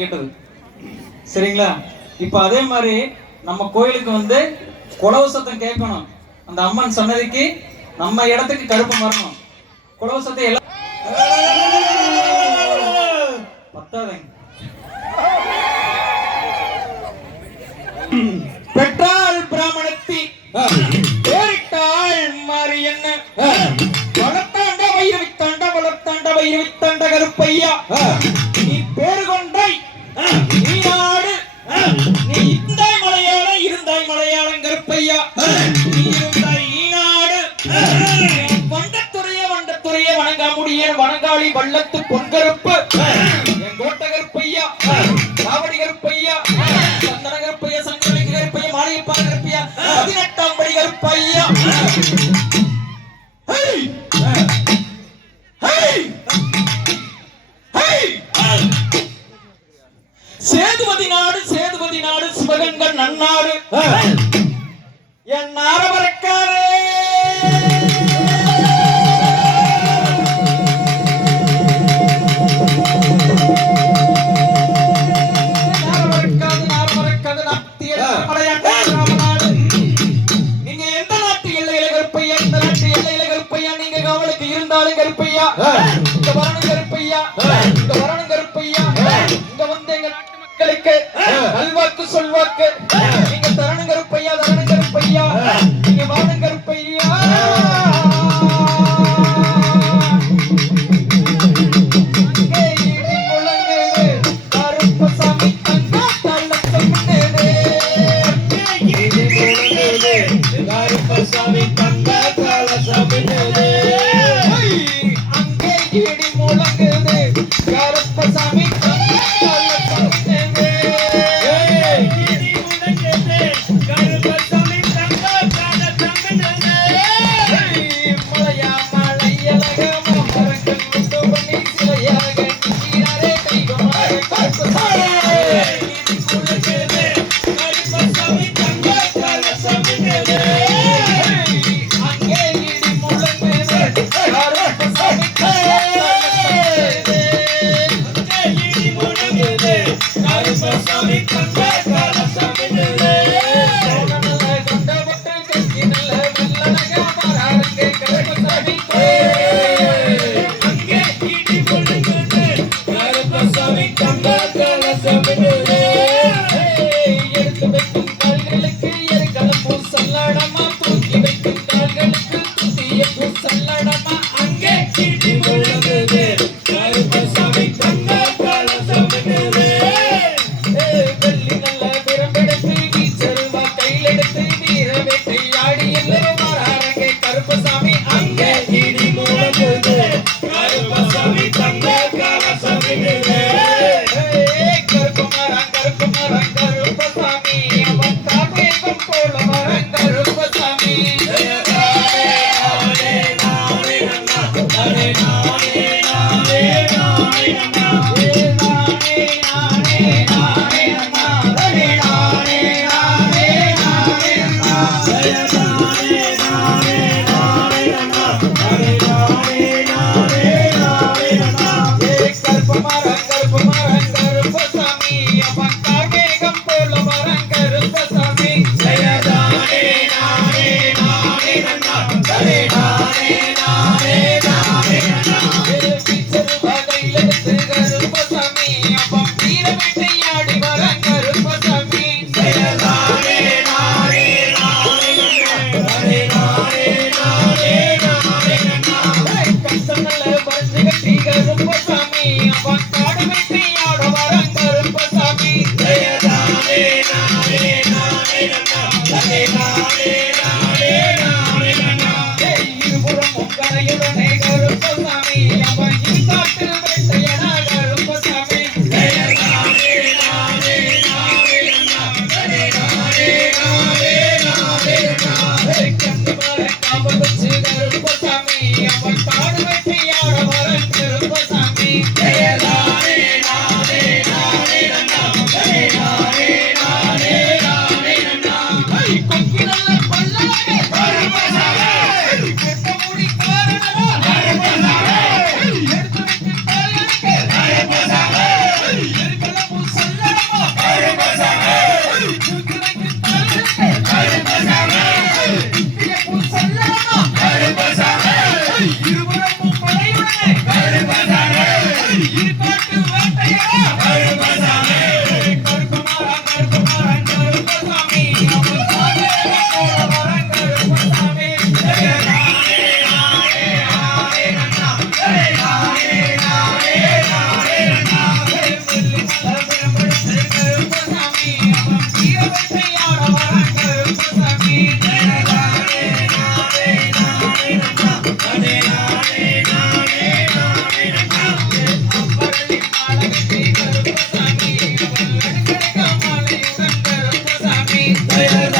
கேட்டது. சரிங்களா? இப்போ அதே மாதிரி நம்ம கோயிலுக்கு வந்து குடவு சத்தம் கேட்கணும். அந்த அம்மன் சன்னதிக்கு நம்ம இடத்துக்கு கருப்பு மரணம். குடவு சத்தம் எல்லாம் பத்தாதங்க. வணங்கா வனங்காளி வள்ளத்து பொன்கருப்பு. என் கோட்டகர் பையா காவடிகர் பையா சந்தனகர் பையா சங்கலிங்க பையா மாளிகைப்பாளர் பையா பதினெட்டாம் படிகர் பையா சேதுபதி நாடு சேதுபதி நாடு சிவகங்கன் நன்னாடு இந்த வரணும் கருப்பையா? இந்த வரணும் கருப்பையா? இங்க வந்து எங்க நாட்டு மக்களுக்கு நல்வாக்கு சொல்வாக்கு. Come back. Hallelujah.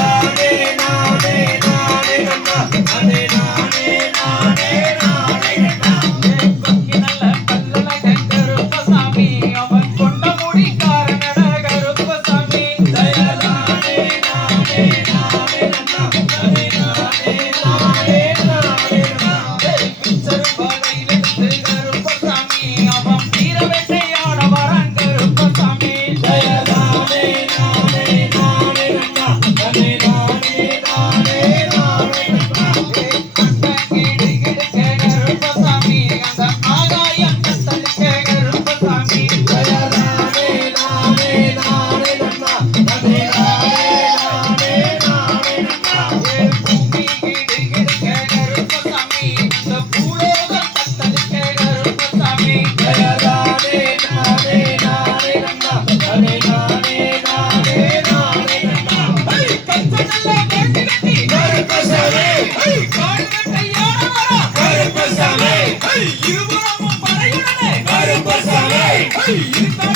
Bye.